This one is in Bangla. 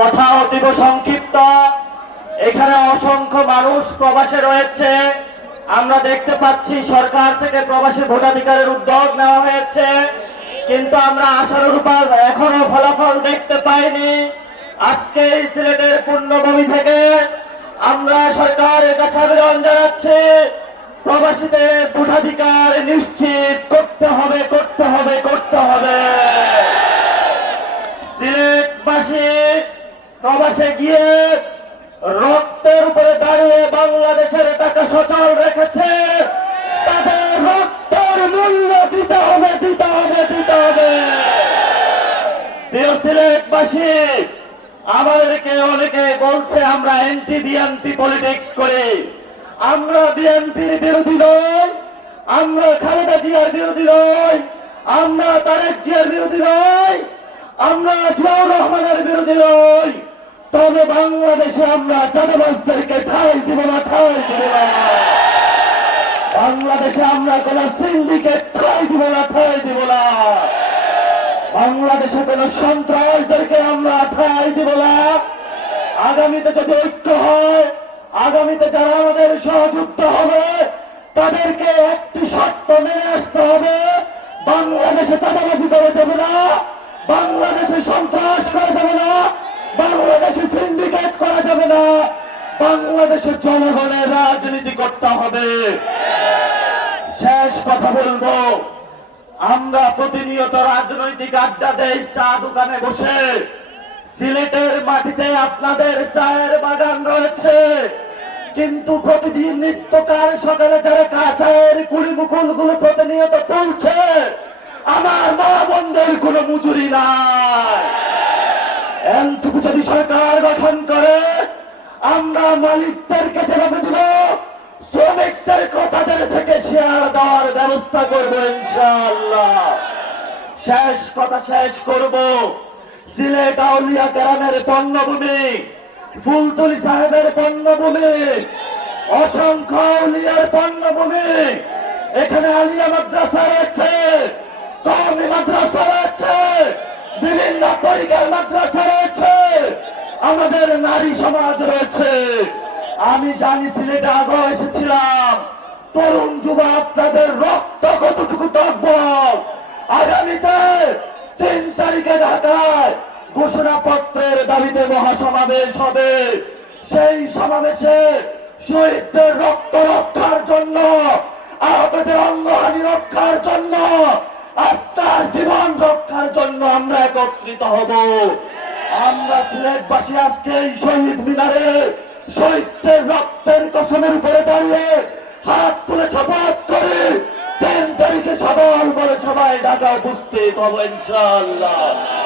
কথা অতীব সংক্ষিপ্ত। এখানে অসংখ্য মানুষ প্রবাসে রয়েছে। আমরা দেখতে পাচ্ছি সরকার থেকে প্রবাসী ভোটাধিকারের উদ্যোগ নেওয়া হয়েছে। কিন্তু আমরা আশানুরূপ এখনও ফলাফল দেখতে পাইনি। আজকে সিলেটের পূর্ণভূমি থেকে আমরা সরকারের কাছে আবেদন জানাচ্ছি, প্রবাসীদের ভোটাধিকার নিশ্চিত করতে হবে করতে হবে করতে হবে। সিলেটবাসী প্রবাসে গিয়ে রক্তের উপরে দাঁড়িয়ে বাংলাদেশের টাকা সচল রেখেছে। তাদের রক্তের মূল্য দিতে হবে দিতে হবে দিতে হবে। প্রিয় সিলেটবাসী, আমাদেরকে অনেকে বলছে আমরা এন্টি বিএনপি পলিটিক্স করি। আমরা বিএনপির বিরোধী নই, আমরা খালেদা জিয়ার বিরোধী নই, আমরা তারেক জিয়ার বিরোধী নই, আমরা জিয়াউর রহমানের বিরোধী নই। তবে বাংলাদেশে আমরা চাঁদাবাজদেরকে ঠাই দিব না ঠাই দিব না। বাংলাদেশে আমরা কোন সিন্ডিকেট ঠাই দিব না ঠাই দিব না। বাংলাদেশে কোন সন্ত্রাসদেরকে আমরা ঠাই দিব না। আগামীতে যদি ঐক্য হয়, আগামীতে যারা আমাদের সহযুক্ত হবে, তাদেরকে একটি শর্ত মেনে আসতে হবে। বাংলাদেশে চাঁদাবাজি করা যাবে না, বাংলাদেশে সন্ত্রাস করা যাবে না। বাংলাদেশের জনগণের রাজনীতি করতে হবে। শেষ কথা বলব। আমরা প্রতিনিয়ত রাজনৈতিক আড্ডা দেই, চা দোকানে বসে। সিলেটের মাটিতে আপনাদের চায়ের বাগান রয়েছে। কিন্তু প্রতিদিন নিত্যকার সকালে যারা কাঁচায়ের কুড়ি মুকুলগুলো প্রতিনিয়ত তুলছে, আমার মা বোনদের কোনো মজুরি এনসিপি যদি সরকার আমরা মালিকদেরকে যেভাবে দিব। শ্রমিকদের তাদের থেকে শেয়ার দেওয়ার ব্যবস্থা করব ইনশাআল্লাহ। শেষ কথা শেষ করব। সিলেট আউলিয়া কেরামের পণ্যভূমি ফুলতলি সাহেবের পণ্যভূমি অসংখ্য আউলিয়ার পণ্যভূমি এখানে আলিয়া মাদ্রাসা রয়েছে, কওমি মাদ্রাসা রয়েছে, বিভিন্ন তরিকার মাদ্রাসা রয়েছে আমাদের নারী সমাজ রয়েছে। আমি জানি সিলেটে আগে এসেছিলাম। তরুণ যুবা, আপনাদের রক্ত কতটুকু টকবক আগামীতে তিন তারিখে ঢাকায় ঘোষণাপত্রের দাবিতে মহাসমাবেশ হবে। সেই সমাবেশে শহীদদের রক্ত রক্ষার জন্য, আহতদের অঙ্গহানি রক্ষার জন্য আপনার জীবন রক্ষার জন্য আমরা একত্রিত হব। আমরা সিলেটবাসী আজকে এই শহীদ মিনারে শহীদদের রক্তের কসমের উপরে দাঁড়িয়ে হাত তুলে শপথ করে তিন তারিখে সবাই বলে সবাই ঢাকা উপস্থিত হব ইনশাল্লাহ